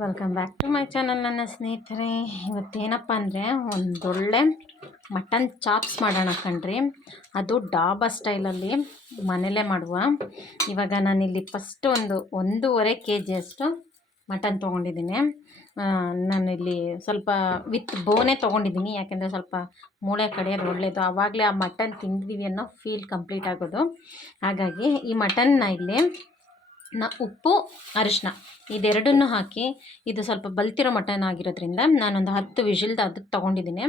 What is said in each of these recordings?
Welcome back to my channel ನನ್ನ ಸ್ನೇಹಿತರೆ. ಇವತ್ತೇನಪ್ಪ ಅಂದರೆ ಒಂದೊಳ್ಳೆ ಮಟನ್ ಚಾಪ್ಸ್ ಮಾಡೋಣ ಕಣ್ರಿ. ಅದು ಡಾಬಾ ಸ್ಟೈಲಲ್ಲಿ ಮನೇಲೇ ಮಾಡುವ. ಇವಾಗ ನಾನಿಲ್ಲಿ ಫಸ್ಟ್ ಒಂದು ಒಂದೂವರೆ ಕೆ ಜಿಯಷ್ಟು ಮಟನ್ ತೊಗೊಂಡಿದ್ದೀನಿ. ನಾನಿಲ್ಲಿ ಸ್ವಲ್ಪ ವಿತ್ ಬೋನೇ ತೊಗೊಂಡಿದ್ದೀನಿ. ಯಾಕೆಂದರೆ ಸ್ವಲ್ಪ ಮೂಳೆ ಕಡೆಯೋದು ಒಳ್ಳೆಯದು ಆವಾಗಲೇ ಆ ಮಟನ್ ತಿಂದಿದ್ದೀವಿ ಅನ್ನೋ ಫೀಲ್ ಕಂಪ್ಲೀಟ್ ಆಗೋದು. ಹಾಗಾಗಿ ಈ ಮಟನ್ನ ಇಲ್ಲಿ ನ ಉಪ್ಪು, ಅರಿಶಿನ ಇದೆರಡನ್ನು ಹಾಕಿ ಇದು ಸ್ವಲ್ಪ ಬಲ್ತಿರೋ ಮಟನ್ ಆಗಿರೋದ್ರಿಂದ ನಾನೊಂದು ಹತ್ತು ವಿಷಿಲ್ದು ಅದಕ್ಕೆ ತೊಗೊಂಡಿದ್ದೀನಿ.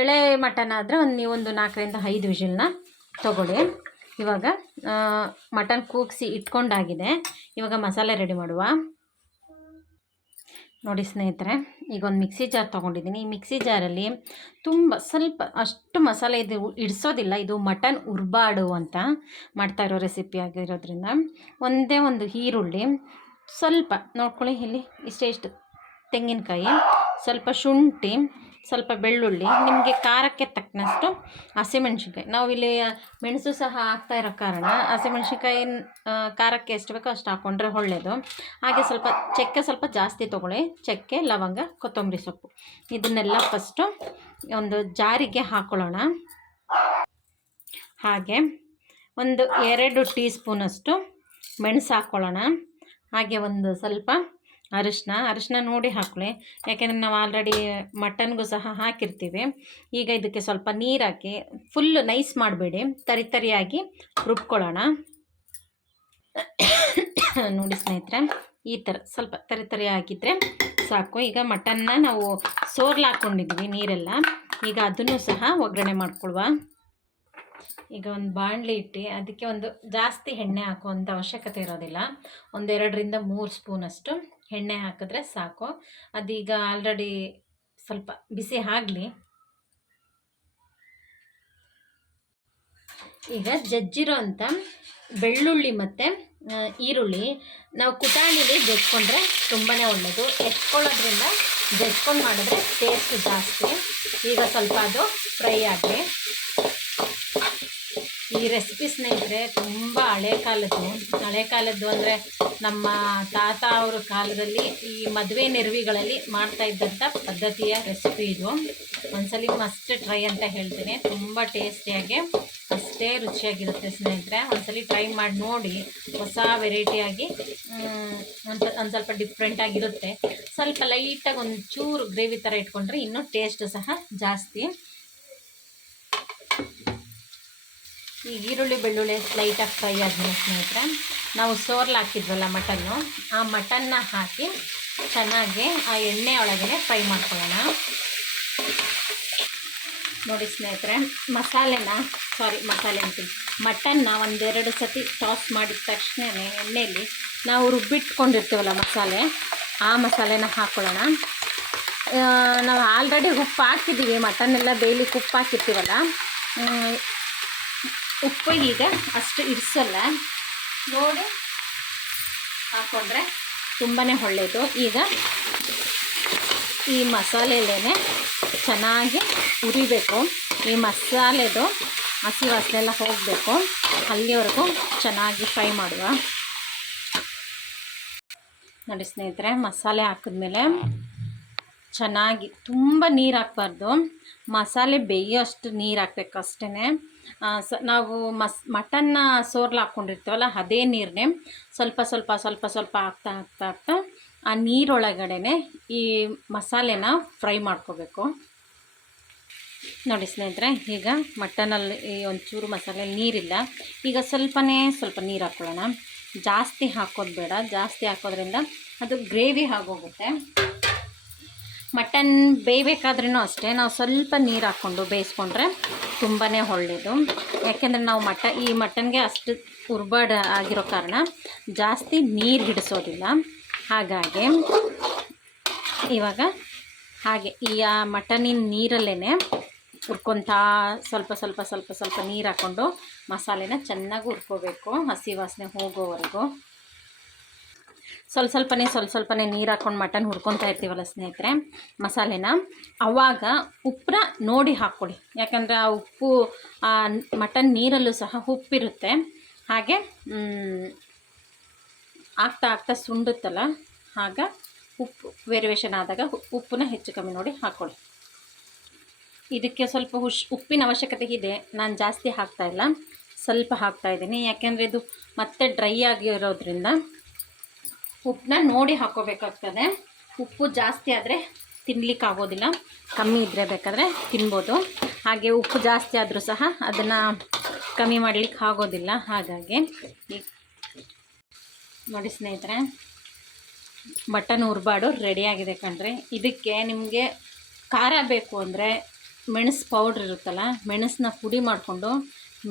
ಎಳೆ ಮಟನ್ ಆದರೆ ಒಂದು ನೀವೊಂದು ನಾಲ್ಕರಿಂದ ಐದು ವಿಷಿಲ್ನ ತೊಗೊಳ್ಳಿ. ಇವಾಗ ಮಟನ್ ಕೂಗಿಸಿ ಇಟ್ಕೊಂಡಾಗಿದೆ. ಇವಾಗ ಮಸಾಲೆ ರೆಡಿ ಮಾಡುವ. ನೋಡಿ ಸ್ನೇಹಿತರೆ, ಈಗ ಒಂದು ಮಿಕ್ಸಿ ಜಾರ್ ತೊಗೊಂಡಿದ್ದೀನಿ. ಈ ಮಿಕ್ಸಿ ಜಾರಲ್ಲಿ ತುಂಬ ಸ್ವಲ್ಪ ಅಷ್ಟು ಮಸಾಲೆ ಇದು ಇಡಿಸೋದಿಲ್ಲ, ಇದು ಮಟನ್ ಉರ್ಬಾಡು ಅಂತ ಮಾಡ್ತಾ ಇರೋ ರೆಸಿಪಿ ಆಗಿರೋದ್ರಿಂದ ಒಂದೇ ಒಂದು ಈರುಳ್ಳಿ, ಸ್ವಲ್ಪ ನೋಡ್ಕೊಳ್ಳಿ ಇಲ್ಲಿ ಇಷ್ಟೇ ಇಷ್ಟು ತೆಂಗಿನಕಾಯಿ, ಸ್ವಲ್ಪ ಶುಂಠಿ ಸ್ವಲ್ಪ ಬೆಳ್ಳುಳ್ಳಿ, ನಿಮಗೆ ಖಾರಕ್ಕೆ ತಕ್ಕನಷ್ಟು ಹಸಿಮೆಣ್ಸಿನ್ಕಾಯಿ. ನಾವು ಇಲ್ಲಿ ಮೆಣಸು ಸಹ ಹಾಕ್ತಾ ಇರೋ ಕಾರಣ ಹಸಿಮೆಣ್ಸಿನ್ಕಾಯಿ ಖಾರಕ್ಕೆ ಎಷ್ಟು ಬೇಕೋ ಅಷ್ಟು ಹಾಕ್ಕೊಂಡ್ರೆ ಒಳ್ಳೆಯದು ಹಾಗೆ ಸ್ವಲ್ಪ ಚಕ್ಕೆ ಸ್ವಲ್ಪ ಜಾಸ್ತಿ ತೊಗೊಳ್ಳಿ. ಚಕ್ಕೆ, ಲವಂಗ, ಕೊತ್ತಂಬರಿ ಸೊಪ್ಪು. ಇದನ್ನೆಲ್ಲ ಫಸ್ಟು ಒಂದು ಜಾರಿಗೆ ಹಾಕ್ಕೊಳ್ಳೋಣ ಹಾಗೆ ಒಂದು ಎರಡು ಟೀ ಸ್ಪೂನಷ್ಟು ಮೆಣಸು ಹಾಕ್ಕೊಳ್ಳೋಣ ಹಾಗೆ ಒಂದು ಸ್ವಲ್ಪ ಅರಿಶಿನ ಅರಿಶಿನ ನೋಡಿ ಹಾಕೊಳ್ಳಿ ಯಾಕೆಂದರೆ ನಾವು ಆಲ್ರೆಡಿ ಮಟನ್ಗೂ ಸಹ ಹಾಕಿರ್ತೀವಿ. ಈಗ ಇದಕ್ಕೆ ಸ್ವಲ್ಪ ನೀರು ಹಾಕಿ ಫುಲ್ ನೈಸ್ ಮಾಡಬೇಡಿ. ತರಿ ತರಿಯಾಗಿ ರುಬ್ಕೊಳ್ಳೋಣ. ನೋಡಿ ಸ್ನೇಹಿತರೆ, ಈ ಥರ ಸ್ವಲ್ಪ ತರಿ ತರಿ ಹಾಕಿದರೆ ಸಾಕು. ಈಗ ಮಟನ್ನ ನಾವು ಸೋರ್ಲು ಹಾಕ್ಕೊಂಡಿದ್ವಿ ನೀರೆಲ್ಲ. ಈಗ ಅದನ್ನು ಸಹ ಒಗ್ಗರಣೆ ಮಾಡ್ಕೊಳ್ವಾ ಈಗ ಒಂದು ಬಾಣಲಿ ಇಟ್ಟು ಅದಕ್ಕೆ ಒಂದು ಜಾಸ್ತಿ ಎಣ್ಣೆ ಹಾಕುವಂಥ ಅವಶ್ಯಕತೆ ಇರೋದಿಲ್ಲ. ಒಂದೆರಡರಿಂದ ಮೂರು ಸ್ಪೂನಷ್ಟು ಎಣ್ಣೆ ಹಾಕಿದ್ರೆ ಸಾಕು. ಅದೀಗ ಆಲ್ರೆಡಿ ಸ್ವಲ್ಪ ಬಿಸಿ ಆಗಲಿ. ಈಗ ಜಜ್ಜಿರೋ ಅಂಥ ಬೆಳ್ಳುಳ್ಳಿ ಮತ್ತು ಈರುಳ್ಳಿ. ನಾವು ಕುಟಾಣಿಲಿ ಜಜ್ಕೊಂಡ್ರೆ ತುಂಬಾ ಒಳ್ಳೆಯದು ಎತ್ಕೊಳ್ಳೋದ್ರಿಂದ ಜಜ್ಕೊಂಡು ಮಾಡಿದ್ರೆ ಟೇಸ್ಟ್ ಜಾಸ್ತಿ. ಈಗ ಸ್ವಲ್ಪ ಅದು ಫ್ರೈ ಆಗಲಿ. ಈ ರೆಸಿಪಿ ಸ್ನೇಹಿತರೆ, ತುಂಬ ಹಳೆ ಕಾಲದ್ದು. ಹಳೆ ಕಾಲದ್ದು ಅಂದರೆ ನಮ್ಮ ತಾತ ಅವರ ಕಾಲದಲ್ಲಿ ಈ ಮದುವೆ ನೆರವಿಗಳಲ್ಲಿ ಮಾಡ್ತಾ ಇದ್ದಂಥ ಪದ್ಧತಿಯ ರೆಸಿಪಿ ಇದು. ಒಂದ್ಸಲಿ ಮಸ್ಟ್ ಟ್ರೈ ಅಂತ ಹೇಳ್ತೀನಿ. ತುಂಬ ಟೇಸ್ಟಿಯಾಗಿ ಅಷ್ಟೇ ರುಚಿಯಾಗಿರುತ್ತೆ ಸ್ನೇಹಿತರೆ. ಒಂದ್ಸಲಿ ಟ್ರೈ ಮಾಡಿ ನೋಡಿ, ಹೊಸ ವೆರೈಟಿಯಾಗಿ ಒಂದು ಒಂದು ಸ್ವಲ್ಪ ಡಿಫ್ರೆಂಟಾಗಿರುತ್ತೆ ಸ್ವಲ್ಪ ಲೈಟಾಗಿ ಒಂದು ಚೂರು ಗ್ರೇವಿ ಥರ ಇಟ್ಕೊಂಡ್ರೆ ಇನ್ನೂ ಟೇಸ್ಟ್ ಸಹ ಜಾಸ್ತಿ. ಈ ಈರುಳ್ಳಿ ಬೆಳ್ಳುಳ್ಳಿ ಲೈಟಾಗಿ ಫ್ರೈ ಆದ್ಮೇಲೆ ಸ್ನೇಹಿತರೆ, ನಾವು ಸೋರ್ಲ್ ಹಾಕಿದ್ವಲ್ಲ ಮಟನ್ನು, ಆ ಮಟನ್ನ ಹಾಕಿ ಚೆನ್ನಾಗಿ ಆ ಎಣ್ಣೆ ಒಳಗಡೆ ಫ್ರೈ ಮಾಡ್ಕೊಳ್ಳೋಣ. ನೋಡಿ ಸ್ನೇಹಿತರೆ, ಮಸಾಲೆನ ಸಾರಿ ಮಸಾಲೆ ಅಂತೀವಿ ಮಟನ್ನ ಒಂದೆರಡು ಸತಿ ಟಾಸ್ ಮಾಡಿದ ತಕ್ಷಣ ಎಣ್ಣೆಯಲ್ಲಿ ನಾವು ರುಬ್ಬಿಟ್ಕೊಂಡಿರ್ತೀವಲ್ಲ ಮಸಾಲೆ, ಆ ಮಸಾಲೆನ ಹಾಕ್ಕೊಳ್ಳೋಣ ನಾವು ಆಲ್ರೆಡಿ ಉಪ್ಪು ಹಾಕಿದ್ದೀವಿ, ಮಟನ್ನೆಲ್ಲ ಬೇಯಲಿಕ್ಕೆ ಉಪ್ಪು ಹಾಕಿರ್ತೀವಲ್ಲ ಉಪ್ಪು ಈಗ ಅಷ್ಟು ಇಡಿಸಲ್ಲ ನೋಡಿ ಹಾಕ್ಕೊಂಡ್ರೆ ತುಂಬಾ ಒಳ್ಳೆಯದು ಈಗ ಈ ಮಸಾಲೆಯಲ್ಲೇ ಚೆನ್ನಾಗಿ ಉರಿಬೇಕು ಈ ಮಸಾಲೆದು ಹಸಿ ವಾಸನೆಲ್ಲ ಹೋಗಬೇಕು. ಅಲ್ಲಿವರೆಗೂ ಚೆನ್ನಾಗಿ ಫ್ರೈ ಮಾಡುವ. ನೋಡಿ ಸ್ನೇಹಿತರೆ, ಮಸಾಲೆ ಹಾಕಿದ್ಮೇಲೆ ಚೆನ್ನಾಗಿ ತುಂಬ ನೀರು ಹಾಕ್ಬಾರ್ದು. ಮಸಾಲೆ ಬೇಯೋಷ್ಟು ನೀರು ಹಾಕ್ಬೇಕು ಅಷ್ಟೇ ಸ, ನಾವು ಮಸ್, ಮಟನ್ನ ಸೋರ್ಲು ಹಾಕ್ಕೊಂಡಿರ್ತೀವಲ್ಲ ಅದೇ ನೀರನ್ನೇ ಸ್ವಲ್ಪ ಸ್ವಲ್ಪ ಸ್ವಲ್ಪ ಸ್ವಲ್ಪ ಹಾಕ್ತಾ ಹಾಕ್ತಾ ಹಾಕ್ತಾ ಆ ನೀರೊಳಗಡೆ ಈ ಮಸಾಲೆನ ಫ್ರೈ ಮಾಡ್ಕೋಬೇಕು. ನೋಡಿ ಸ್ನೇಹಿತರೆ, ಈಗ ಮಟನಲ್ಲಿ ಈ ಒಂಚೂರು ಮಸಾಲೆ ನೀರಿಲ್ಲ. ಈಗ ಸ್ವಲ್ಪನೇ ಸ್ವಲ್ಪ ನೀರು ಹಾಕ್ಕೊಳ್ಳೋಣ ಜಾಸ್ತಿ ಹಾಕೋದು ಬೇಡ. ಜಾಸ್ತಿ ಹಾಕೋದ್ರಿಂದ ಅದು ಗ್ರೇವಿ ಆಗೋಗುತ್ತೆ. ಮಟನ್ ಬೇಯಬೇಕಾದ್ರೂ ಅಷ್ಟೇ. ನಾವು ಸ್ವಲ್ಪ ನೀರು ಹಾಕ್ಕೊಂಡು ಬೇಯಿಸ್ಕೊಂಡ್ರೆ ತುಂಬಾ ಒಳ್ಳೆಯದು ಯಾಕೆಂದರೆ ನಾವು ಮಟ, ಈ ಮಟನ್ಗೆ ಅಷ್ಟು ಉರ್ಬಾಡ ಆಗಿರೋ ಕಾರಣ ಜಾಸ್ತಿ ನೀರು ಹಿಡಿಸೋದಿಲ್ಲ. ಹಾಗಾಗಿ ಇವಾಗ ಹಾಗೆ ಈ ಆ ಮಟನಿನ ನೀರಲ್ಲೇ ಹುರ್ಕೊತಾ ಸ್ವಲ್ಪ ಸ್ವಲ್ಪ ಸ್ವಲ್ಪ ಸ್ವಲ್ಪ ನೀರು ಹಾಕ್ಕೊಂಡು ಮಸಾಲೆನ ಚೆನ್ನಾಗಿ ಹುರ್ಕೋಬೇಕು. ಹಸಿ ವಾಸನೆ ಹೋಗೋವರೆಗೂ. ಸ್ವಲ್ಪ ಸ್ವಲ್ಪನೇ ಸ್ವಲ್ಪ ಸ್ವಲ್ಪನೇ ನೀರು ಹಾಕ್ಕೊಂಡು ಮಟನ್ ಹುರ್ಕೊತಾ ಇರ್ತೀವಲ್ಲ ಸ್ನೇಹಿತರೆ, ಮಸಾಲೆನ. ಆವಾಗ ಉಪ್ಪನ್ನ ನೋಡಿ ಹಾಕ್ಕೊಳ್ಳಿ ಯಾಕಂದರೆ ಆ ಉಪ್ಪು, ಆ ಮಟನ್ ನೀರಲ್ಲೂ ಸಹ ಉಪ್ಪಿರುತ್ತೆ. ಹಾಗೆ ಆಗ್ತಾ ಆಗ್ತಾ ಸುಂಡುತ್ತಲ್ಲ, ಆಗ ಉಪ್ಪು ವೇರಿಯೇಷನ್ ಆದಾಗ ಉಪ್ಪನ್ನ ಹೆಚ್ಚು ಕಮ್ಮಿ ನೋಡಿ ಹಾಕ್ಕೊಳ್ಳಿ ಇದಕ್ಕೆ ಸ್ವಲ್ಪ ಹುಷ್, ಉಪ್ಪಿನ ಅವಶ್ಯಕತೆ ಇದೆ. ನಾನು ಜಾಸ್ತಿ ಹಾಕ್ತಾ ಇಲ್ಲ. ಸ್ವಲ್ಪ ಹಾಕ್ತಾ ಇದ್ದೀನಿ. ಯಾಕೆಂದರೆ ಇದು ಮತ್ತೆ ಡ್ರೈ ಆಗಿರೋದ್ರಿಂದ ಉಪ್ಪನ್ನ ನೋಡಿ ಹಾಕೋಬೇಕಾಗ್ತದೆ. ಉಪ್ಪು ಜಾಸ್ತಿ ಆದರೆ ತಿನ್ಲಿಕ್ಕೆ ಆಗೋದಿಲ್ಲ. ಕಮ್ಮಿ ಇದ್ದರೆ ಬೇಕಾದರೆ ತಿನ್ಬೋದು. ಹಾಗೆ ಉಪ್ಪು ಜಾಸ್ತಿ ಆದರೂ ಸಹ ಅದನ್ನು ಕಮ್ಮಿ ಮಾಡಲಿಕ್ಕೆ ಆಗೋದಿಲ್ಲ. ಹಾಗಾಗಿ ನೋಡಿ ಸ್ನೇಹಿತರೆ, ಬಟನ್ ಉರ್ಬಾಡು ರೆಡಿಯಾಗಿದೆ ಕಣ್ರಿ. ಇದಕ್ಕೆ ನಿಮಗೆ ಖಾರ ಬೇಕು ಅಂದರೆ ಮೆಣಸು ಪೌಡ್ರ್ ಇರುತ್ತಲ್ಲ ಮೆಣಸನ್ನ ಪುಡಿ ಮಾಡಿಕೊಂಡು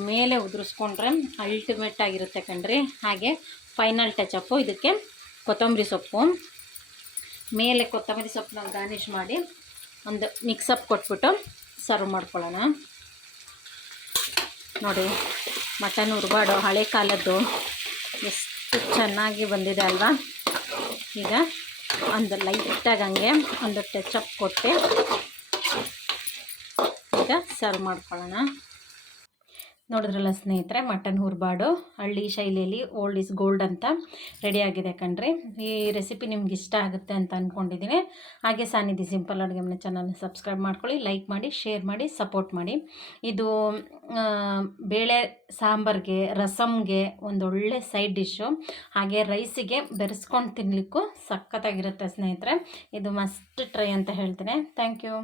ಮೇಲೆ ಉದುರಿಸ್ಕೊಂಡ್ರೆ ಅಲ್ಟಿಮೇಟ್ ಆಗಿರುತ್ತೆ ಕಣ್ರಿ. ಹಾಗೆ ಫೈನಲ್ ಟಚಪ್ಪು ಇದಕ್ಕೆ ಕೊತ್ತಂಬರಿ ಸೊಪ್ಪು. ಮೇಲೆ ಕೊತ್ತಂಬರಿ ಸೊಪ್ಪನ್ನ ಗಾರ್ನಿಷ್ ಮಾಡಿ ಒಂದು ಮಿಕ್ಸಪ್ ಕೊಟ್ಬಿಟ್ಟು ಸರ್ವ್ ಮಾಡ್ಕೊಳ್ಳೋಣ. ನೋಡಿ ಮಟನ್ ಉರ್ಬಾಡು ಹಳೆ ಕಾಲದ್ದು ಎಷ್ಟು ಚೆನ್ನಾಗಿ ಬಂದಿದೆ ಅಲ್ವಾ? ಈಗ ಒಂದು ಲೈಟಾಗಿ ಹಂಗೆ ಒಂದು ಟಚಪ್ ಕೊಟ್ಟು ಈಗ ಸರ್ವ್ ಮಾಡ್ಕೊಳ್ಳೋಣ. ನೋಡಿದ್ರಲ್ಲ ಸ್ನೇಹಿತರೆ, ಮಟನ್ ಹುರ್ಬಾಡು, ಹಳ್ಳಿ ಶೈಲಿಯಲ್ಲಿ ಓಲ್ಡ್ ಇಸ್ ಗೋಲ್ಡ್ ಅಂತ ರೆಡಿಯಾಗಿದೆ ಕಣ್ರಿ. ಈ ರೆಸಿಪಿ ನಿಮ್ಗೆ ಇಷ್ಟ ಆಗುತ್ತೆ ಅಂತ ಅಂದ್ಕೊಂಡಿದ್ದೀನಿ ಹಾಗೆ ಸಾನಿಧಿ ಸಿಂಪಲ್ ಅಡುಗೆ ಮನೆ ಚಾನಲ್ನ ಸಬ್ಸ್ಕ್ರೈಬ್ ಮಾಡ್ಕೊಳ್ಳಿ ಲೈಕ್ ಮಾಡಿ ಶೇರ್ ಮಾಡಿ ಸಪೋರ್ಟ್ ಮಾಡಿ. ಇದು ಬೇಳೆ ಸಾಂಬಾರ್ಗೆ ರಸಮ್ಗೆ ಒಂದೊಳ್ಳೆ ಸೈಡ್ ಡಿಶ್ಶು ಹಾಗೆ ರೈಸಿಗೆ ಬೆರೆಸ್ಕೊಂಡು ತಿನ್ನಲಿಕ್ಕೂ ಸಖತ್ತಾಗಿರುತ್ತೆ ಸ್ನೇಹಿತರೆ. ಇದು ಮಸ್ಟ್ ಟ್ರೈ ಅಂತ ಹೇಳ್ತೀನಿ. Thank you